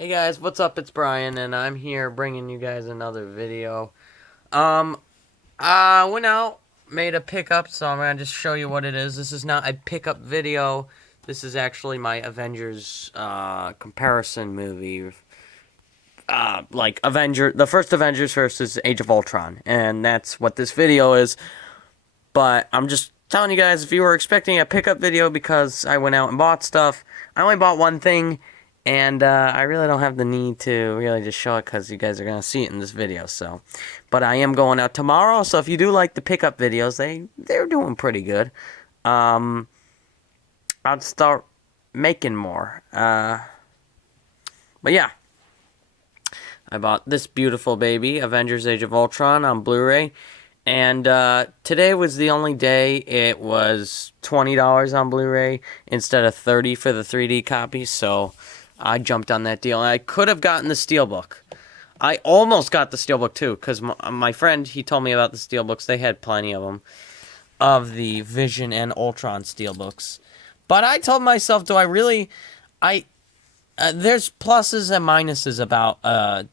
Hey guys, what's up? It's Brian, and I'm here bringing you guys another video. Um, I went out, made a pickup, so I'm gonna just show you what it is. This is not a pickup video. This is actually my Avengers comparison movie. The first Avengers versus Age of Ultron, and that's what this video is. But I'm just telling you guys, if you were expecting a pickup video because I went out and bought stuff, I only bought one thing, and I really don't have the need to really just show it because you guys are going to see it in this video. So, but I am going out tomorrow, so if you do like the pickup videos, they're doing pretty good. Um, I'll start making more. But yeah, I bought this beautiful baby, Avengers Age of Ultron, on Blu-ray. And today was the only day it was $20 on Blu-ray instead of $30 for the 3D copy. So I jumped on that deal. And I could have gotten the Steelbook. I almost got the Steelbook too, because my friend, he told me about the Steelbooks. They had plenty of them, of the Vision and Ultron Steelbooks. But I told myself, do I really... there's pluses and minuses about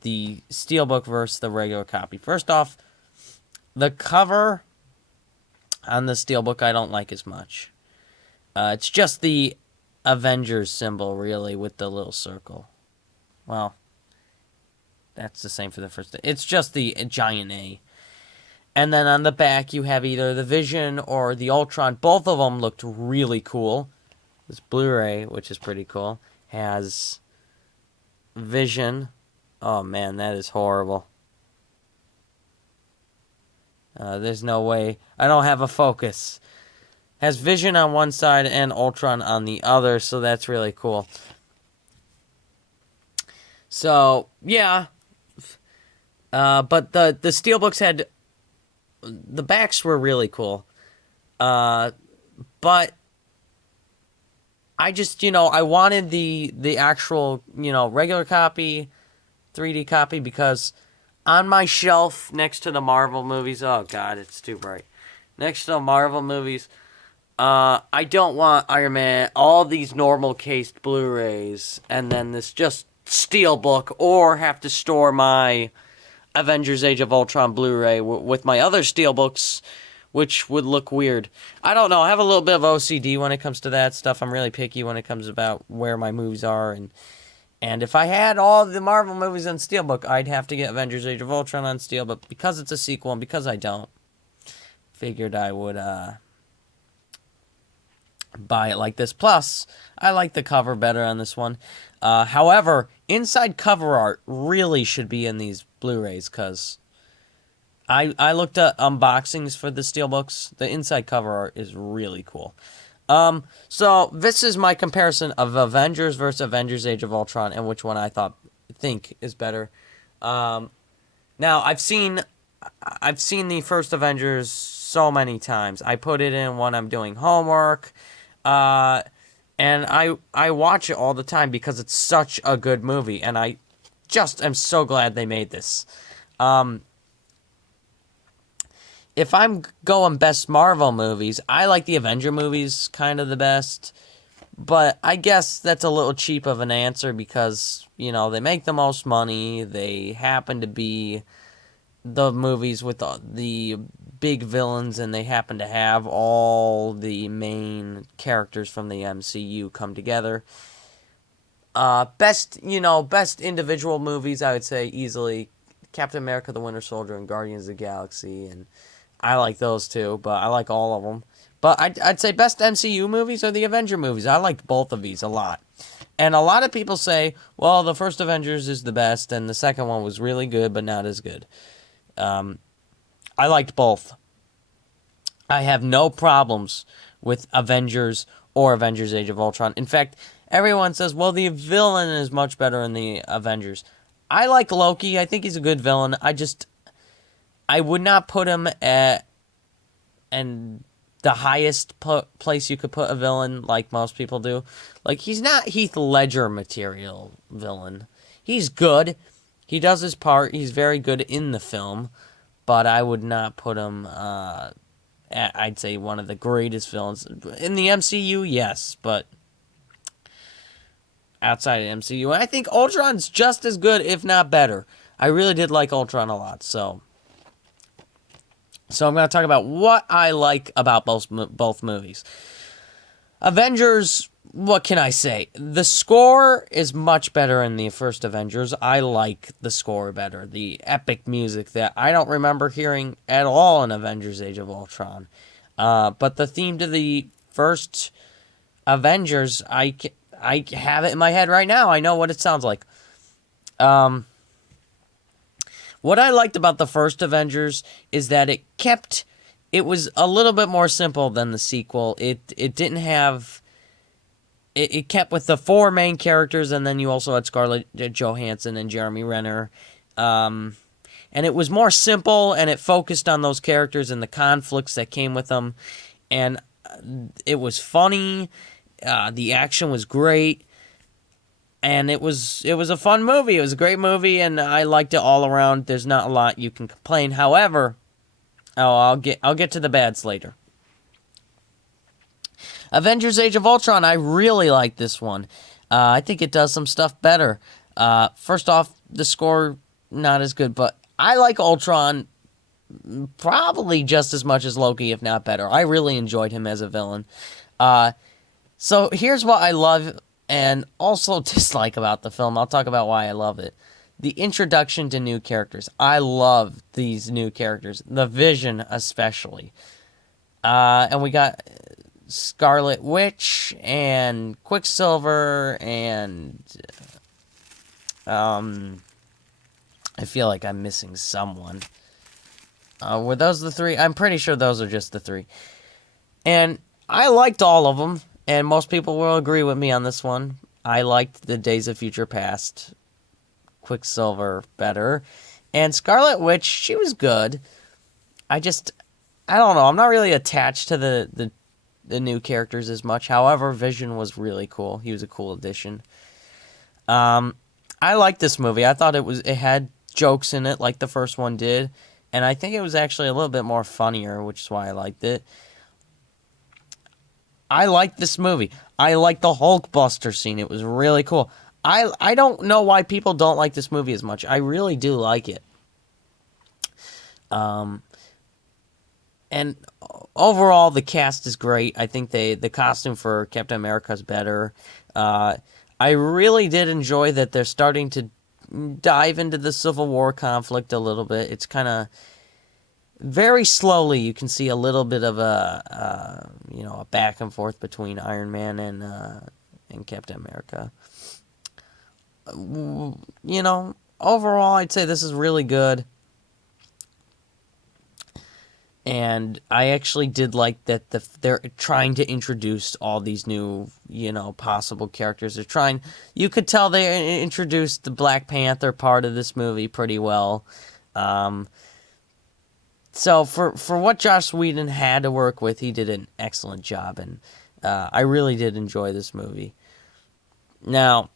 the Steelbook versus the regular copy. First off, the cover on the Steelbook I don't like as much. It's just the Avengers symbol, really, with the little circle. Well, that's the same for the first. It's just the giant A. And then on the back, you have either the Vision or the Ultron. Both of them looked really cool. This Blu-ray, which is pretty cool, has Vision. Oh, man, that is horrible. There's no way. I don't have a focus. Has Vision on one side and Ultron on the other, so that's really cool. So, yeah. But the Steelbooks had... The backs were really cool. But I just, I wanted the actual, regular copy, 3D copy, because on my shelf next to the Marvel movies, oh god, it's too bright. Next to the Marvel movies, I don't want Iron Man, all these normal cased Blu-rays, and then this just Steelbook, or have to store my Avengers Age of Ultron Blu-ray with my other Steelbooks, which would look weird. I don't know, I have a little bit of OCD when it comes to that stuff. I'm really picky when it comes about where my movies are, and if I had all the Marvel movies on Steelbook, I'd have to get Avengers Age of Ultron on Steel, but because it's a sequel, and because I don't, figured I would buy it like this. Plus, I like the cover better on this one. However, inside cover art really should be in these Blu-rays, because I looked at unboxings for the Steelbooks. The inside cover art is really cool. So this is my comparison of Avengers versus Avengers Age of Ultron, and which one I think is better. Now I've seen the first Avengers so many times. I put it in when I'm doing homework, and I watch it all the time because it's such a good movie, and I just am so glad they made this. If I'm going best Marvel movies, I like the Avenger movies kind of the best. But I guess that's a little cheap of an answer because, they make the most money. They happen to be the movies with the big villains, and they happen to have all the main characters from the MCU come together. Best individual movies, I would say easily Captain America, the Winter Soldier, and Guardians of the Galaxy, and I like those too, but I like all of them. But I'd say best MCU movies are the Avenger movies. I like both of these a lot. And a lot of people say, well, the first Avengers is the best, and the second one was really good, but not as good. I liked both. I have no problems with Avengers or Avengers Age of Ultron. In fact, everyone says, well, the villain is much better in the Avengers. I like Loki. I think he's a good villain. I would not put him at the highest place you could put a villain like most people do. Like, he's not Heath Ledger material villain. He's good. He does his part. He's very good in the film. But I would not put him at, I'd say, one of the greatest villains. In the MCU, yes. But outside of MCU. And I think Ultron's just as good, if not better. I really did like Ultron a lot, so I'm going to talk about what I like about both movies. Avengers, what can I say? The score is much better in the first Avengers. I like the score better. The epic music that I don't remember hearing at all in Avengers Age of Ultron. But the theme to the first Avengers, I have it in my head right now. I know what it sounds like. What I liked about the first Avengers is that it was a little bit more simple than the sequel. It didn't have... It kept with the four main characters, and then you also had Scarlett Johansson and Jeremy Renner. And it was more simple, and it focused on those characters and the conflicts that came with them. And it was funny. The action was great. And it was a fun movie. It was a great movie, and I liked it all around. There's not a lot you can complain. However, I'll get to the bads later. Avengers Age of Ultron, I really like this one. I think it does some stuff better. First off, the score, not as good, but I like Ultron probably just as much as Loki, if not better. I really enjoyed him as a villain. So here's what I love and also dislike about the film. I'll talk about why I love it. The introduction to new characters. I love these new characters. The Vision, especially. And we got Scarlet Witch and Quicksilver and... I feel like I'm missing someone. Were those the three? I'm pretty sure those are just the three. And I liked all of them. And most people will agree with me on this one. I liked the Days of Future Past Quicksilver better. And Scarlet Witch, she was good. I don't know. I'm not really attached to the new characters as much. However, Vision was really cool. He was a cool addition. I liked this movie. I thought it had jokes in it like the first one did. And I think it was actually a little bit more funnier, which is why I liked it. I liked this movie. I liked the Hulkbuster scene. It was really cool. I don't know why people don't like this movie as much. I really do like it. And overall, the cast is great. I think the costume for Captain America is better. I really did enjoy that they're starting to dive into the Civil War conflict a little bit. It's kind of... very slowly, you can see a little bit of a back and forth between Iron Man and Captain America. Overall, I'd say this is really good. And I actually did like that they're trying to introduce all these new, possible characters. You could tell they introduced the Black Panther part of this movie pretty well. So for what Joss Whedon had to work with, he did an excellent job, and I really did enjoy this movie. Now,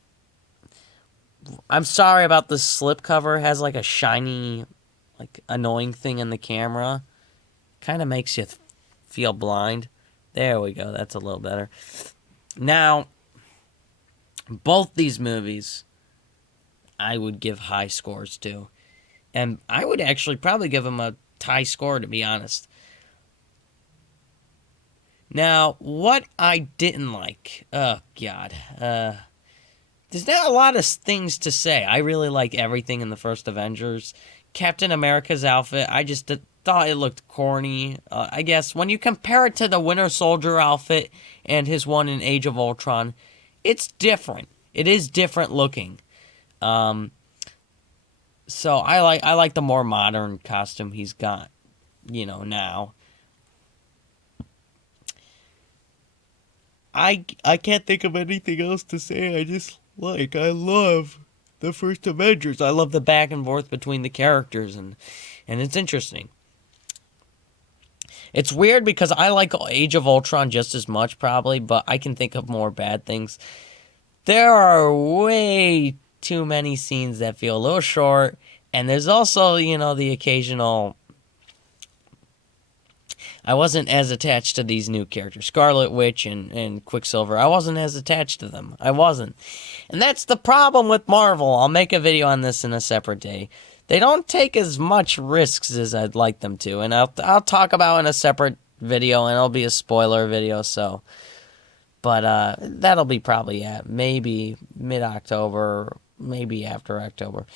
I'm sorry about the slipcover. It has like a shiny, annoying thing in the camera. Kind of makes you feel blind. There we go. That's a little better. Now, both these movies, I would give high scores to, and I would actually probably give them a tie score, to be honest. Now, what I didn't like, oh god, there's not a lot of things to say. I really like everything in the first Avengers. Captain America's outfit, I just thought it looked corny. I guess when you compare it to the Winter Soldier outfit and his one in Age of Ultron, it's different. It is different looking. So I like the more modern costume he's got, now. I can't think of anything else to say. I love the first Avengers. I love the back and forth between the characters, and it's interesting. It's weird because I like Age of Ultron just as much, probably, but I can think of more bad things. There are way too many scenes that feel a little short, and there's also, the occasional... I wasn't as attached to these new characters, Scarlet Witch and Quicksilver. I wasn't as attached to them. I wasn't. And that's the problem with Marvel. I'll make a video on this in a separate day. They don't take as much risks as I'd like them to, and I'll talk about in a separate video, and it'll be a spoiler video, so. But that'll be probably at maybe mid-October, maybe after October.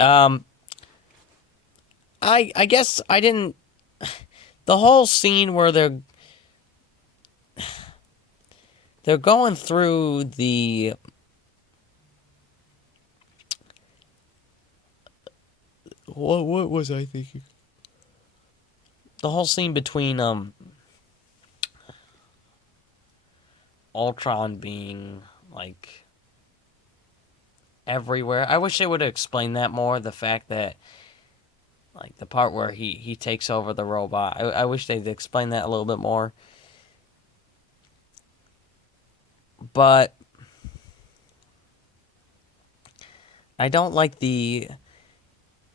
I guess I didn't. The whole scene where they're going through the what was I thinking? The whole scene between Ultron being like everywhere. I wish they would have explained that more. The fact that like the part where he takes over the robot. I wish they'd explain that a little bit more. But I don't like the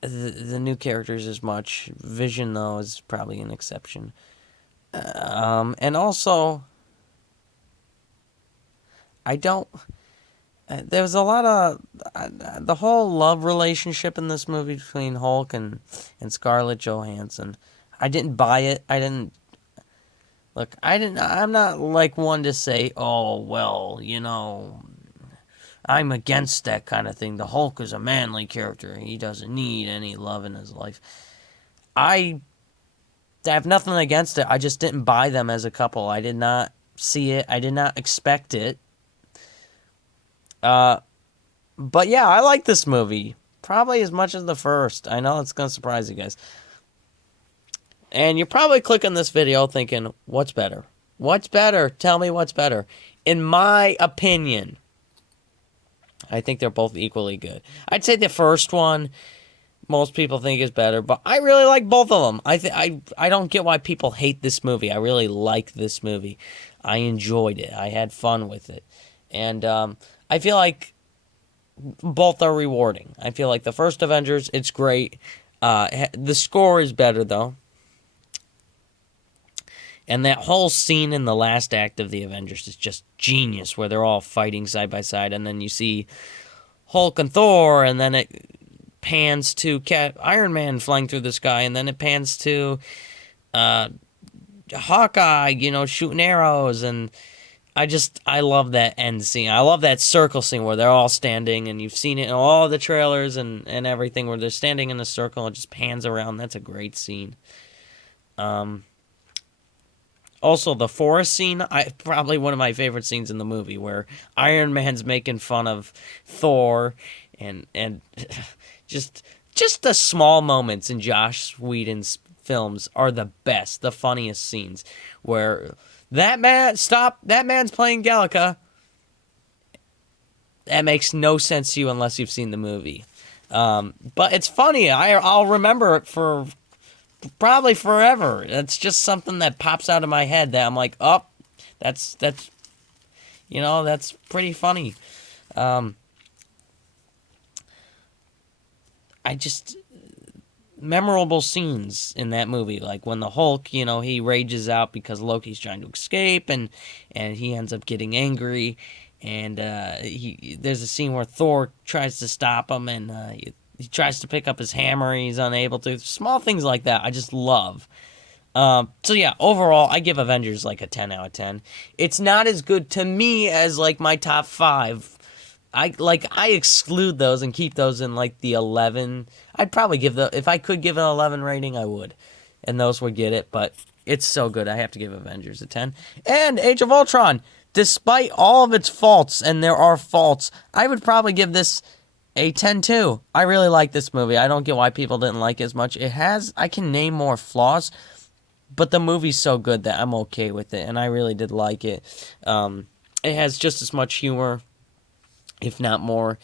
new characters as much. Vision, though, is probably an exception. And also, I don't. There was a lot of the whole love relationship in this movie between Hulk and Scarlett Johansson. I didn't buy it. I didn't. Look, I'm not like one to say, oh well, I'm against that kind of thing. The Hulk is a manly character. He doesn't need any love in his life. I have nothing against it. I just didn't buy them as a couple. I did not see it. I did not expect it. But yeah, I like this movie. Probably as much as the first. I know it's going to surprise you guys. And you're probably clicking this video thinking, what's better? What's better? Tell me what's better. In my opinion, I think they're both equally good. I'd say the first one, most people think is better, but I really like both of them. I don't get why people hate this movie. I really like this movie. I enjoyed it. I had fun with it. And I feel like both are rewarding. I feel like the first Avengers, it's great. The score is better, though. And that whole scene in the last act of the Avengers is just genius, where they're all fighting side by side, and then you see Hulk and Thor, and then it pans to Iron Man flying through the sky, and then it pans to Hawkeye, shooting arrows, and I love that end scene. I love that circle scene where they're all standing, and you've seen it in all the trailers and everything, where they're standing in a circle and it just pans around. That's a great scene. Also, the forest scene, probably one of my favorite scenes in the movie, where Iron Man's making fun of Thor, and just the small moments in Joss Whedon's films are the best, the funniest scenes, where that man's playing Gallica. That makes no sense to you unless you've seen the movie. But it's funny. I'll remember it for probably forever. It's just something that pops out of my head that I'm like, oh, that's pretty funny. Memorable scenes in that movie, like when the Hulk, he rages out because Loki's trying to escape, and he ends up getting angry, and there's a scene where Thor tries to stop him, and he tries to pick up his hammer, and he's unable to. Small things like that I just love. So yeah, overall, I give Avengers like a 10 out of 10. It's not as good to me as like my top 5. I exclude those and keep those in like the 11. I'd probably if I could give an 11 rating, I would. And those would get it, but it's so good. I have to give Avengers a 10. And Age of Ultron, despite all of its faults, and there are faults, I would probably give this a 10 too. I really like this movie. I don't get why people didn't like it as much. I can name more flaws, but the movie's so good that I'm okay with it, and I really did like it. It has just as much humor, if not more.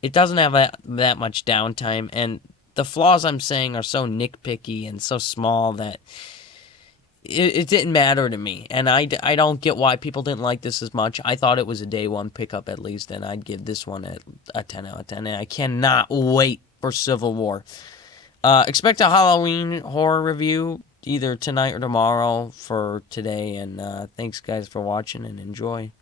It doesn't have that much downtime, and the flaws I'm saying are so nitpicky and so small that it didn't matter to me, and I don't get why people didn't like this as much. I thought it was a day one pickup at least, and I'd give this one a 10 out of 10, and I cannot wait for Civil War. Expect a Halloween horror review either tonight or tomorrow for today. And thanks, guys, for watching and enjoy.